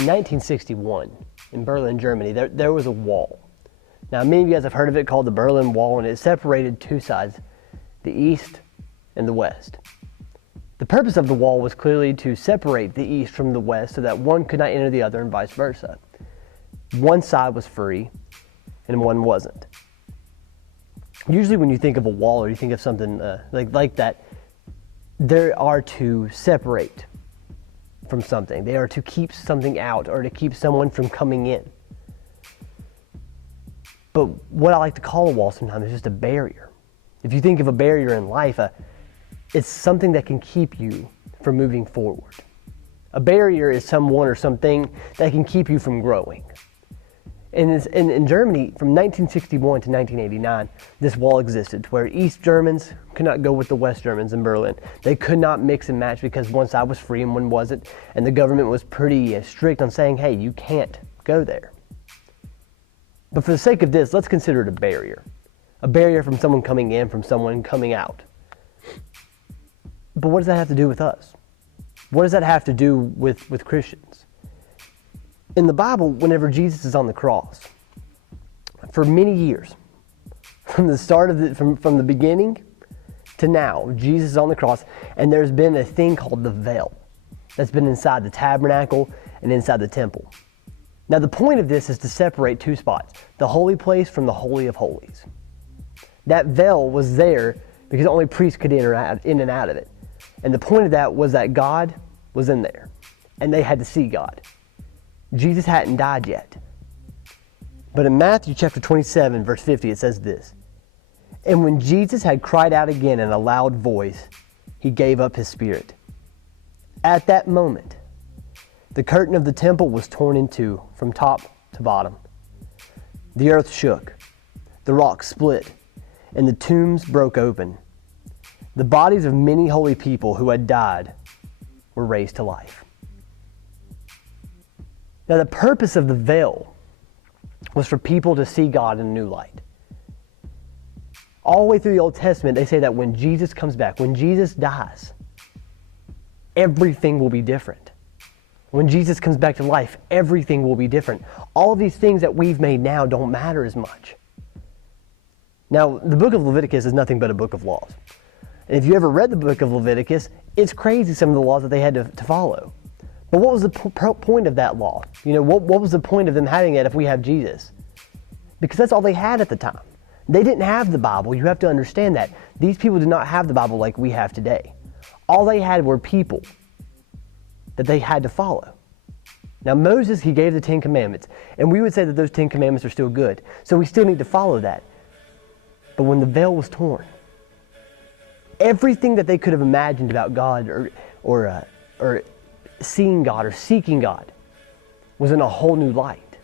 In 1961, in Berlin, Germany, there was a wall. Now, many of you guys have heard of it, called the Berlin Wall, and it separated two sides, the East and the West. The purpose of the wall was clearly to separate the East from the West so that one could not enter the other and vice versa. One side was free and one wasn't. Usually when you think of a wall or you think of something like that, they are to separate from something. They are to keep something out or to keep someone from coming in. But what I like to call a wall sometimes is just a barrier. If you think of a barrier in life, it's something that can keep you from moving forward. A barrier is someone or something that can keep you from growing. And in Germany, from 1961 to 1989, this wall existed, where East Germans could not go with the West Germans in Berlin. They could not mix and match because one side was free and one wasn't. And the government was pretty strict on saying, hey, you can't go there. But for the sake of this, let's consider it a barrier. A barrier from someone coming in, from someone coming out. But what does that have to do with us? What does that have to do with Christians? In the Bible, whenever Jesus is on the cross, for many years, from the start of from the beginning to now, Jesus is on the cross, and there's been a thing called the veil that's been inside the tabernacle and inside the temple. Now, the point of this is to separate two spots, the holy place from the Holy of Holies. That veil was there because only priests could enter in and out of it. And the point of that was that God was in there, and they had to see God. Jesus hadn't died yet. But in Matthew chapter 27, verse 50, it says this, "And when Jesus had cried out again in a loud voice, he gave up his spirit. At that moment, the curtain of the temple was torn in two from top to bottom. The earth shook, the rocks split, and the tombs broke open. The bodies of many holy people who had died were raised to life." Now, the purpose of the veil was for people to see God in a new light. All the way through the Old Testament, they say that when Jesus comes back, when Jesus dies, everything will be different. When Jesus comes back to life, everything will be different. All of these things that we've made now don't matter as much. Now, the book of Leviticus is nothing but a book of laws. And if you ever read the book of Leviticus, it's crazy some of the laws that they had to follow. But what was the point of that law? You know, what was the point of them having it if we have Jesus? Because that's all they had at the time. They didn't have the Bible. You have to understand that. These people did not have the Bible like we have today. All they had were people that they had to follow. Now, Moses, he gave the 10 Commandments. And we would say that those 10 Commandments are still good. So we still need to follow that. But when the veil was torn, everything that they could have imagined about God or seeing God or seeking God was in a whole new light.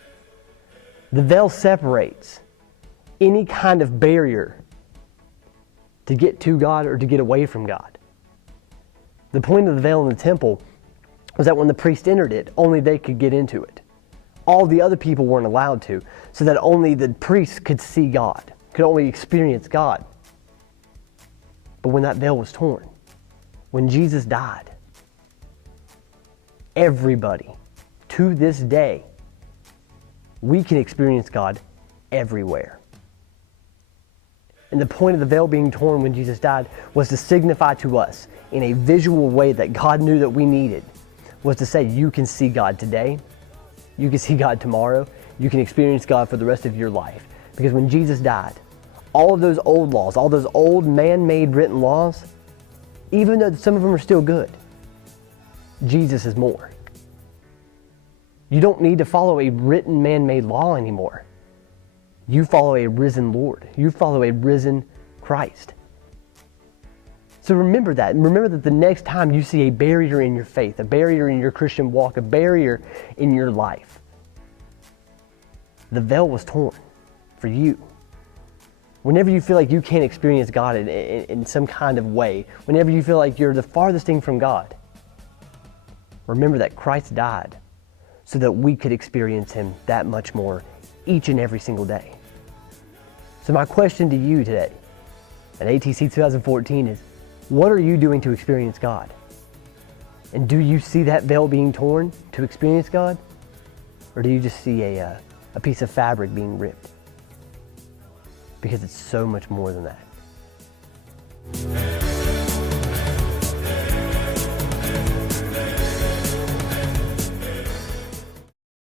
The veil separates any kind of barrier to get to God or to get away from God. The point of the veil in the temple was that when the priest entered it, only they could get into it. All the other people weren't allowed to, so that only the priests could see God, could only experience God. But when that veil was torn, when Jesus died, everybody, to this day, we can experience God everywhere. And the point of the veil being torn when Jesus died was to signify to us in a visual way that God knew that we needed, was to say, you can see God today, you can see God tomorrow, you can experience God for the rest of your life. Because when Jesus died, all of those old laws, all those old man-made written laws, even though some of them are still good, Jesus is more. You don't need to follow a written man-made law anymore. You follow a risen Lord. You follow a risen Christ. So remember that. And remember that the next time you see a barrier in your faith, a barrier in your Christian walk, a barrier in your life, the veil was torn for you. Whenever you feel like you can't experience God in some kind of way, whenever you feel like you're the farthest thing from God, remember that Christ died so that we could experience Him that much more each and every single day. So my question to you today at ATC 2014 is, what are you doing to experience God? And do you see that veil being torn to experience God? Or do you just see a piece of fabric being ripped? Because it's so much more than that.